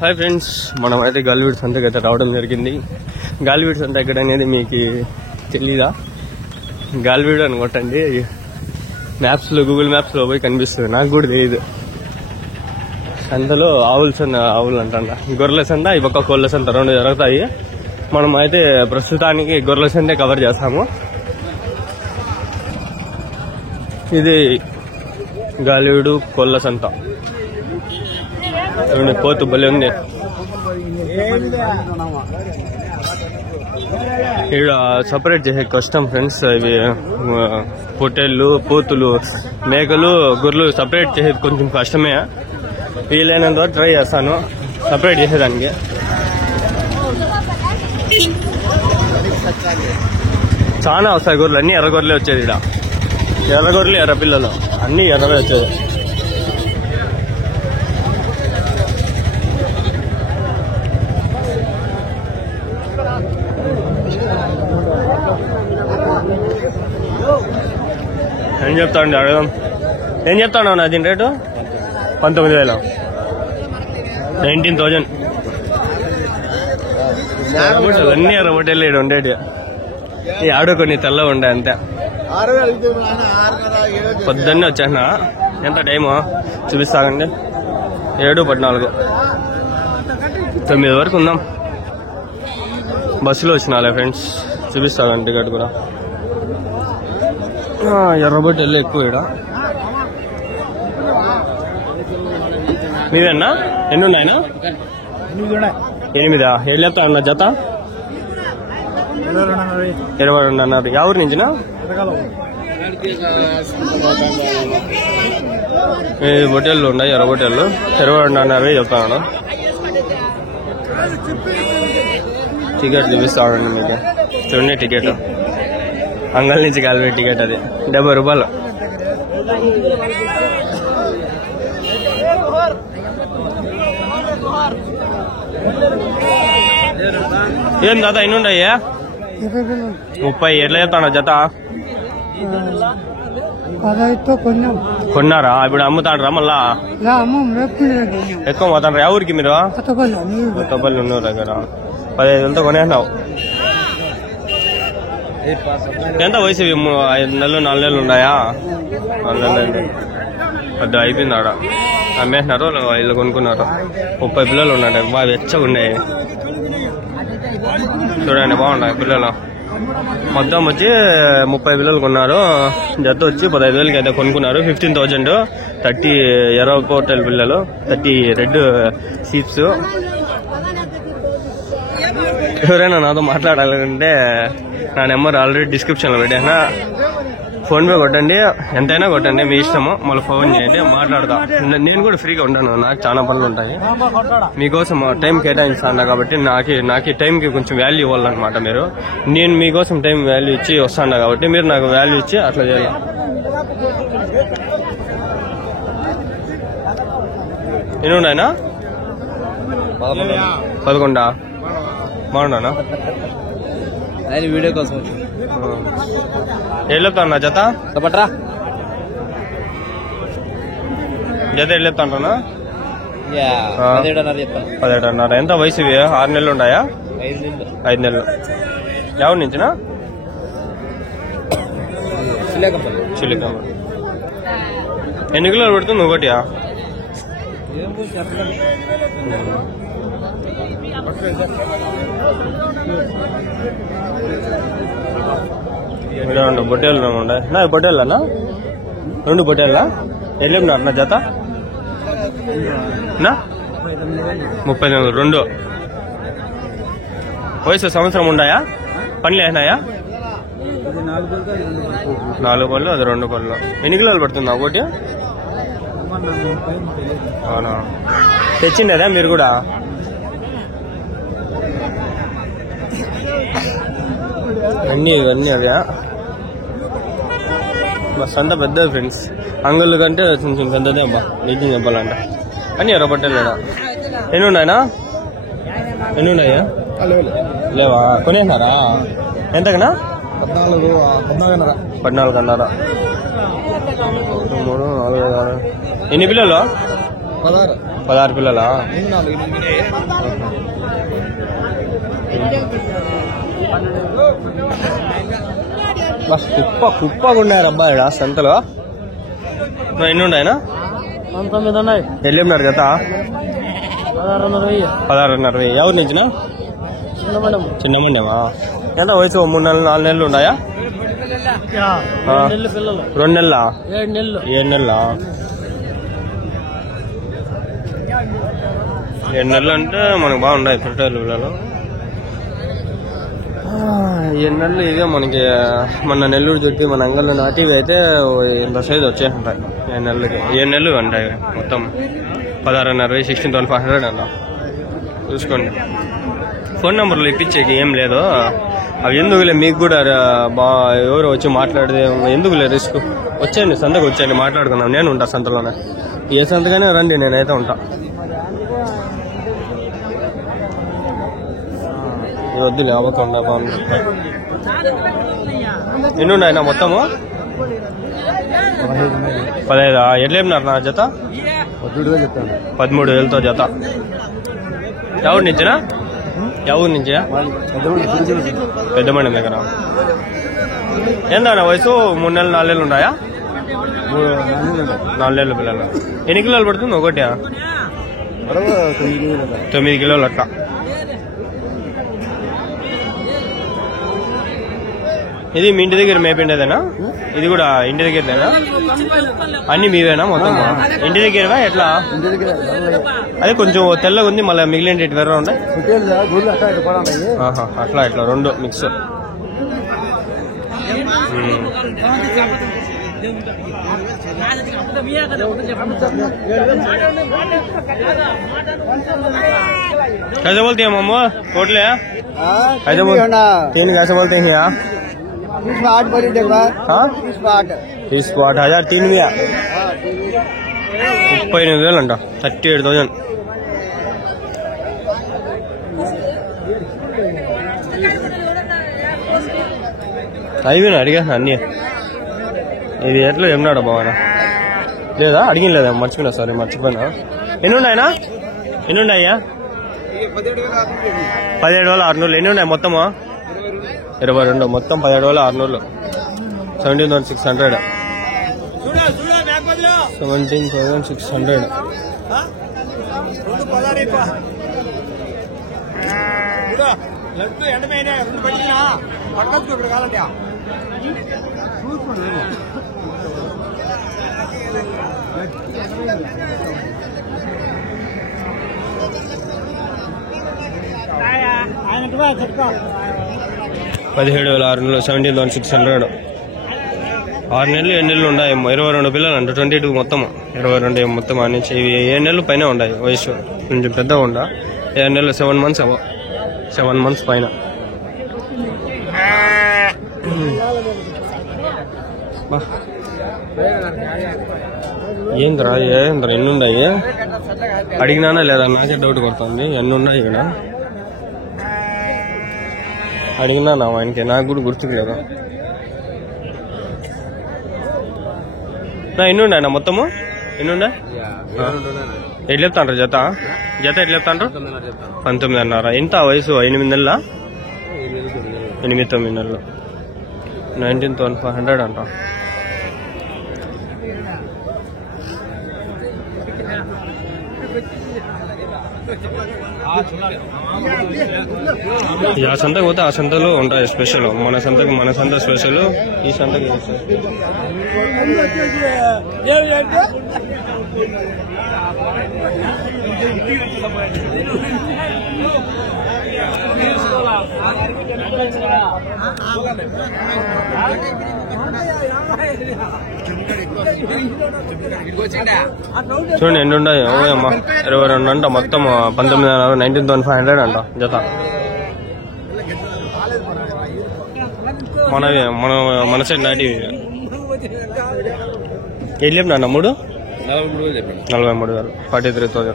Hi friends, మనమైతే గాలివీడు సంతకి అయితే రావడం జరిగింది. గాలివీడు సంత ఎక్కడ అనేది మీకు తెలీదా? గాలివీడు అని కొట్టండి, మ్యాప్స్లో గూగుల్ మ్యాప్స్లో పోయి కనిపిస్తుంది. నాకు కూడా తెలియదు. సంతలో ఆవులు అంటండ, గొర్రెల సంత, ఈ పక్క కోళ్ళ సంత రెండు జరుగుతాయి. మనం అయితే ప్రస్తుతానికి గొర్రెల సంతే కవర్ చేస్తాము. ఇది గాలివీడు కోళ్ళ సంత. పోతు బలి ఉంది. ఇక్కడ సపరేట్ చేసే కష్టం ఫ్రెండ్స్. ఇవి పొట్టేళ్ళు, పోతులు, మేకలు, గొర్రెలు సపరేట్ చేసేది కొంచెం కష్టమే. వీలైనంత వరకు ట్రై చేస్తాను సపరేట్ చేసేదానికి. చాలా వస్తాయి గొర్రెలు, అన్ని ఎర్ర గొర్రెలే వచ్చేది. ఇక్కడ ఎర్ర గొర్రెలు, ఎర్ర పిల్లలు అన్ని ఎర్రవే వచ్చేది. ఏం చెప్తా అండి, అడగదాం. ఏం చెప్తాను నా దీని రేటు? 19,000, 19,000. అన్ని ఎర్ర హోటల్ ఉండేటి. ఈ ఆడు కొన్ని తెల్ల ఉండే అంతే. పొద్దున్నే వచ్చేసిన. ఎంత టైము చూపిస్తాగండి. 7:14, 9 వరకు ఉందాం. బస్సులో వచ్చినాలే ఫ్రెండ్స్. చూపిస్తాను టికెట్ కూడా. ఎర్రబొట్టెళ్ళు ఎక్కువ ఇక్కడ. మీవేనా? ఎన్ని ఉన్నాయనా? 8. ఏళ్ళు చెప్తా అన్న జత? 22 అన్నారు. యా ఊరి నుంచినా? బొట్టెళ్ళు ఉన్నాయి, ఎర్ర బొట్టెళ్ళు. 22 అన్నారు చెప్తాను. టికెట్ చూపిస్తానండి మీకు. చూడండి టికెట్. అంగల్ నుంచి గాలివీడు టికెట్ అది 70 రూపాయలు. ఏం దాదా ఎన్ని ఉన్నాయా? 30. ఎట్లా చెప్తాను జత? 15 కొన్నారా? ఇప్పుడు అమ్ముతాడరా మళ్ళా? ఎక్కువ పోతాడు. ఏ ఊరికి మీరు? కొత్తపల్లి ఉన్నారు దగ్గర. 15,000తో కొనేసినావు. ఎంత వయసు? 5 నెలలు 4 నెలలు ఉన్నాయా? 4 నెలలు పెద్ద అయిపోయింది. ఆడ అమ్మేసినారు, ఇల్లు కొనుక్కున్నారు. 30 పిల్లలు ఉన్నాయి. బాగా వెచ్చగా ఉన్నాయి. చూడండి, బాగున్నాయి పిల్లలు. మొత్తం వచ్చి 30 పిల్లలు కొన్నారు. జత వచ్చి 15,000కి అయితే కొనుక్కున్నారు. 15,000. 30 ఎర్ర పోర్టల్ పిల్లలు, 30 రెడ్ షీప్స్. ఎవరైనా నాతో మాట్లాడాలంటే నా నెంబర్ ఆల్రెడీ డిస్క్రిప్షన్లో పెట్టాను. ఫోన్పే కొట్టండి, ఎంతైనా కొట్టండి, మీ ఇష్టము. మళ్ళీ ఫోన్ చేయండి, మాట్లాడదా. నేను కూడా ఫ్రీగా ఉంటాను, నాకు చాలా పనులు ఉంటాయి. మీకోసం టైం కేటాయిస్తాను కాబట్టి నాకు టైంకి కొంచెం వాల్యూ ఇవ్వాలన్నమాట మీరు. నేను మీకోసం టైం వాల్యూ ఇచ్చి వస్తాను కాబట్టి మీరు నాకు వాల్యూ ఇచ్చి అట్లా చేయాలి. ఎన్ని ఉన్నాయనా? 11. బాగున్నానా? వీడియో కోసం ఏం చెప్తాను నా జత? చెప్పట్రా జత ఏం చెప్తాను? 17.5. ఎంత వయసు? 6 నెలలు ఉన్నాయా? 5 నెలలు. ఎవరి నుంచినా? చిల్లికమ్మ. ఎన్ని కిలోలు పెడుతుంది ఒకటియా? బొట్టేళ్ళు ఉండే నా బొట్టేళ్ళనా? 2 బొట్టేళ్ళ. వెళ్ళిన్నారు నా జత? 39. 2 వయసు సంవత్సరం ఉన్నాయా? పనులు వేసినాయా? 4 పళ్ళు, అది 2 పళ్ళు. ఎన్ని కిలోలు పడుతుందా ఒకటి? అవునా, తెచ్చిండేదా మీరు కూడా? ఇవన్నీ అదే. బస్ అంతా పెద్దది ఫ్రెండ్స్. అంగళ్ళు కంటే కొంచెం పెద్దదే అబ్బా, నిజం చెప్పాలంటే. అన్నీ ఎర్రబట్టలేదా? ఎన్ని ఉన్నాయనా? ఎన్ని ఉన్నాయా? లేవా? కొనేసినారా? ఎంతకనా? 14.5. 3, 4, 5, 6. ఎన్ని పిల్లలు? 16. 16 పిల్లలా? కుప్పగా ఉన్నారు అబ్బాయి సంతలో. ఎన్ని ఉన్నాయనా? 19 ఉన్నాయి. వెళ్ళిన్నారు కదా? 16,500. ఎవరి నుంచినా? చిన్న మండమా? ఎంత వయసు? 3 నెలలు 4 నెలలు ఉన్నాయా? 2 నెలలా? 7 నెలలా? 7 నెలలు అంటే మనకు బాగుంటాయి ఫిల్టర్లు పిల్లలు. 7 నెలలు ఇదే మనకి. మన నెల్లూరు చుట్టి మన అంగల్లో నాటివి అయితే ఇంత సైజు వచ్చేస్తుంటాయి 7 నెలలకి. 7 నెలలు ఉంటాయి మొత్తం. 16,500, 16,500 అన్న. చూసుకోండి. ఫోన్ నెంబర్లు ఇప్పించేకి ఏం లేదు. అవి ఎందుకులే, మీకు కూడా ఎవరు వచ్చి మాట్లాడితే ఎందుకులే రిస్క్. వచ్చేయండి సంతకు, వచ్చేయండి మాట్లాడుకుందాం. నేను ఉంటా సంతలోనే. ఏ సంతకైనా రండి, నేనైతే ఉంటా. వద్దులే అవ్వకుండా బాగుంది. ఎన్ని ఉన్నాయన్నా మొత్తము? 15. ఎట్లేపినారు నా జత? 13,000తో జత. ఎవరి నుంచినా? ఎవరి నుంచి? పెద్దమండి దగ్గర. ఏందన్నా వయసు? 3 నెలలు 4 నెలలు ఉన్నాయా? 4 నెలల పిల్లలు. ఎన్ని కిలోలు పడుతుంది ఒకటి? 9 కిలోలు అట్లా. ఇది మీ ఇంటి దగ్గర మేపిండేదేనా? ఇది కూడా ఇంటి దగ్గరదేనా? అన్ని మీవేనా మొత్తం? ఇంటి దగ్గరవా ఎట్లా? అదే కొంచెం తెల్లగా ఉంది, మళ్ళీ మిగిలిన రేటు వేరే ఉన్నాయి. అట్లా ఇట్లా 2 మిక్స్. कैसे बोलते हैं मोमो? कोटले कैसे बोलते? 3 कैसे बोलते हैं यहाँ? 38,000 3 में 39,000 अंట. 38,000. అయిపోయినా అడిగాను అన్నీ. ఇది ఎట్లా ఏమన్నాడు బావనా? లేదా అడిగిన లేదా? మర్చిపోయినా, సారీ మర్చిపోయినా. ఎన్ని ఉన్నాయనా? ఎన్ని ఉన్నాయా? 17,600. ఎన్ని ఉన్నాయి మొత్తము? 22. మొత్తం 17,600. 17,600. 17,600. ఆయన 17,600. 17,600. 6 నెలలు 7 నెలలు ఉన్నాయి. 22 పిల్లలు అంట. 22 మొత్తం 22 మొత్తం. ఆ నుంచి ఇవి 7 నెలలు పైన ఉన్నాయి వయసు. కొంచెం పెద్దగా ఉండ. 7 నెలలు 7 మంత్స్ 7 మంత్స్ పైన. ఏంద్రా ఎన్ని ఉన్నాయి? అడిగినానా లేదా? నాకే డౌట్ కొడుతుంది. ఎన్ని ఉన్నాయి ఇక్కడ? అడిగినా ఆయనకి, నాకు కూడా గుర్తుకు లేదా. ఎన్ని ఉన్నాయన్నా మొత్తము? ఎన్ని ఉన్నాయి? ఎట్లా చెప్తాండ్రు జత? ఎట్లా చెప్తాండ్రు? 19,500. ఎంత వయసు? 8 నెలల? 8-9 నెలలు. 19,500 అంట. ఆ సంతకు పోతే ఆ సంతలో ఉంటాయి స్పెషల్. మన సంత స్పెషల్, ఈ సంతకి చూడండి ఎన్ని ఉన్నాయి. ఓయమ్మా 22 అంట మొత్తం. 19,500. 19,500 అంట జత. మనవి మన సైడ్ నాటివి. ఏం చెప్పినా 43,000. 43,000.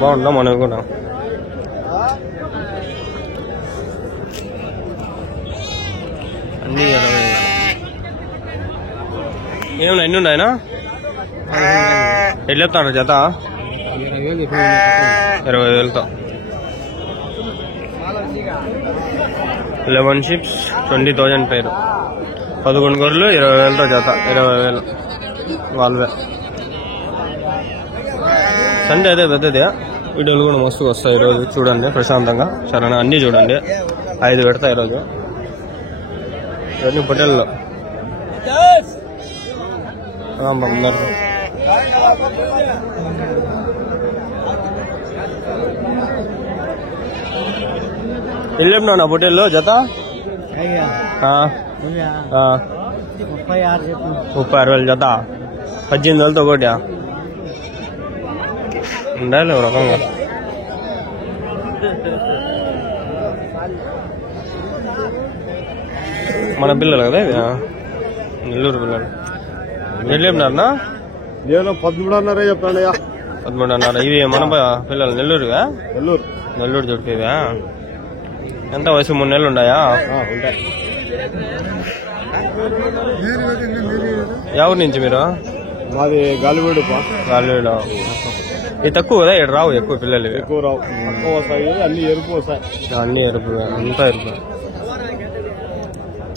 బాగుందా మనవి కూడా? అన్నీ ఏమన్నా ఎన్ని ఉన్నాయనా? ఎట్లా చెప్తాను జత 20,000తో 11 షిప్స్ 20,000 పేరు 11 గొర్రెలు 20,000తో జత 20,000 వాళ్ళవే. సండే అదే పెద్దది. వీడియోలు కూడా మస్తుగా వస్తాయి ఈరోజు. చూడండి ప్రశాంతంగా సరేనా, అన్నీ చూడండి. 5 పెడతాయి ఈరోజు ఇవన్నీ పొట్టెల్లో. వెళ్ళినా నా పొట్టెల్లో జత 36,000 జత 18,000తో ఒకటి ఉండాలి ఒక రకంగా. మన పిల్లలు కదా ఇవి, నెల్లూరు పిల్లలు. ఎట్లా చెప్పినారనా? 13.5 చెప్పండి. 13.5. ఇవి మన పిల్లలు నెల్లూరువా? నెల్లూరు చుడిపివా? ఎంత వయసు? 3 నెలలు ఉన్నాయా? ఎవరి నుంచి మీరు? మాది గాలివీడు. గాలివీడు. ఇది తక్కువ కదా, ఇక్కడ రావు ఎక్కువ పిల్లలు. ఎక్కువ రావు, తక్కువ వస్తాయి. అన్ని ఎరుపు వస్తాయి. అన్ని ఎరుపు, అంతా ఎరుపు.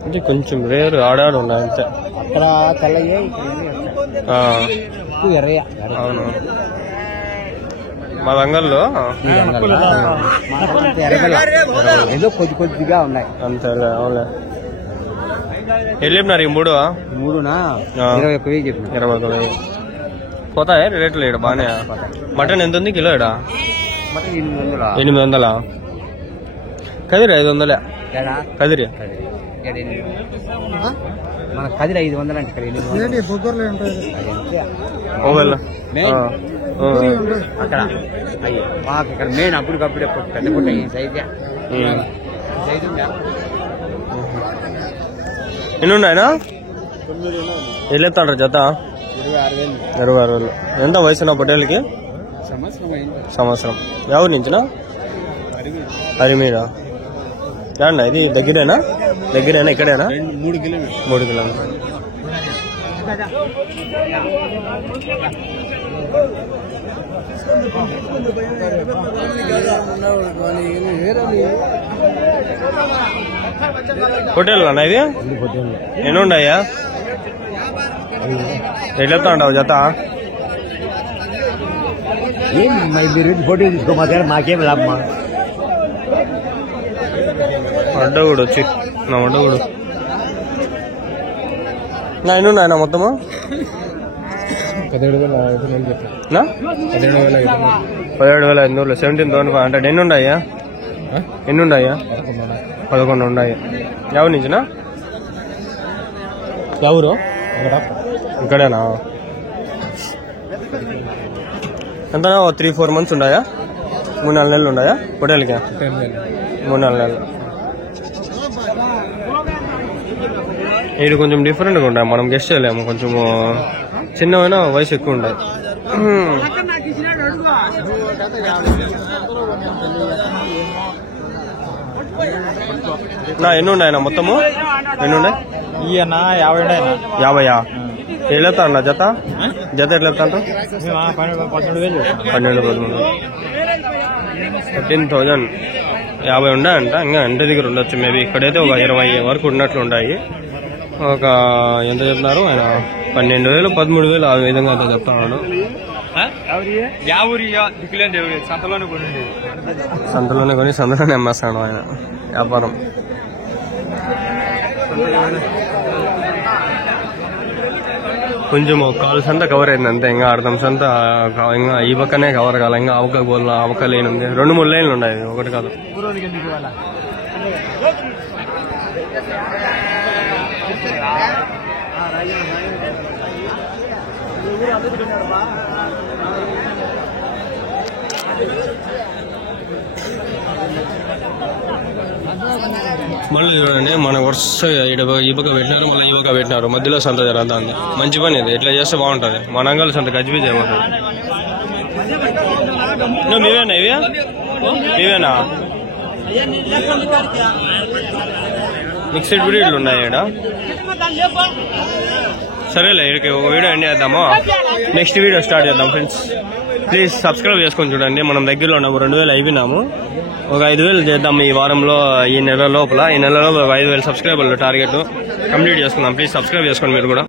అంటే కొంచెం రేరు ఆడాడు ఉన్నాయి అంతే. అక్కడ తెల్లయ్యే, అవును. మా రంగంలో ఏదో కొద్దిగా ఉన్నాయి అంతేలే. అవునులే. వెళ్ళిపోయినారు ఈ 3? 21,000 చెప్పిన. 21,000 పోతాయి రేట్లు ఇక్కడ బాగానే. మటన్ ఎంత ఉంది కిలో ఇక్కడ? 800. కదిరి 500. కదిరి మన కదిరి 500 అంటే అక్కడ మాకు ఇక్కడ మెయిన్ అప్పటికప్పుడే పెద్ద పుట్ట ఈ సైజు. ఎన్ని ఉన్నాయనా? వెళ్ళేస్తాడు జత 26,000. ఎంత వయసునా పొట్టేళ్ళకి? సంవత్సరం. ఎవరి నుంచినా? అరిమీరా. ఏమన్నా ఇది దగ్గరేనా ఇక్కడేనా? 3 కిలోమీటర్లు. 3 కిలోమీటర్లు. హోటల్ అన్న ఇది? ఎన్ని ఉన్నాయా? ఎట్లా ఉండవు జత? మీరు ఫోటో తీసుకోమారు, మాకేం లాభమా? అడ్డగుడు వచ్చి నా అడ్డగుడు నా ఎన్ని ఉన్నాయన్నా మొత్తము? 17,500. 17,500. ఎన్ని ఉన్నాయా? 11 ఉన్నాయి. ఎవరి నుంచినా? ఎవరు? ఇక్కడేనా? ఎంత 3-4 మంత్స్ ఉన్నాయా? 3-4 నెలలు ఉన్నాయా హోటల్కి? 3-4 నెలలు. ఇది కొంచెం డిఫరెంట్గా ఉంటాయి, మనం గెస్ట్ చేయలేము. కొంచెం చిన్నవైనా వయసు ఎక్కువ ఉంటాయి. నా ఎన్ని ఉన్నాయన్నా మొత్తము? ఎన్ని ఉన్నాయి? 50. ఎట్లా అన్న జత? ఎట్లా వెళ్తాంటారు? 12,000. 13,000. 50 ఉన్నాయంట. ఇంకా ఇంటి దగ్గర ఉండొచ్చు మేబీ. ఇక్కడైతే ఒక 20 వరకు ఉన్నట్లు ఉన్నాయి. ఒక ఎంత చెప్తున్నారు ఆయన? 12,000 13,000 ఆ విధంగా అయితే చెప్తున్నాడు. సంతలోనే కొని సంతలోనే అమ్మేస్తాడు ఆయన వ్యాపారం. కొంచెం కాలు సంత కవర్ అయింది అంతే. ఇంకా అర్థం సంత ఇంకా ఈ పక్కనే కవర్ కాల. ఇంకా అవక లేని ఉంది. 2-3 లైన్లు ఉన్నాయి, ఒకటి కాదు. మళ్ళీ చూడండి, మన వరుస ఈ పక్క పెట్టినారు, మళ్ళీ ఈ పక్క పెట్టినారు. మధ్యలో సంత జరుగుతుంది. మంచి పని ఇది. ఇట్లా చేస్తే బాగుంటుంది. మన అంగళ సంత గజిబిజి అయిపోతుంది. మీవేనా ఇవి? మీవేనా? మిక్స్డ్ బ్రీడ్లు ఉన్నాయి ఇక్కడ. సరేలే ఇక్కడికి ఒక వీడియో ఎండ్ చేద్దాము, నెక్స్ట్ వీడియో స్టార్ట్ చేద్దాం ఫ్రెండ్స్. ప్లీజ్ సబ్స్క్రైబ్ చేసుకొని చూడండి. మనం దగ్గరలో ఉన్నాము, 2000 అయిపోయినాము. ఒక 5000 చేద్దాం ఈ వారంలో, ఈ నెల లోపల ఒక 5000 సబ్స్క్రైబర్లు టార్గెట్ కంప్లీట్ చేసుకుందాం. ప్లీజ్ సబ్స్క్రైబ్ చేసుకోండి మీరు కూడా.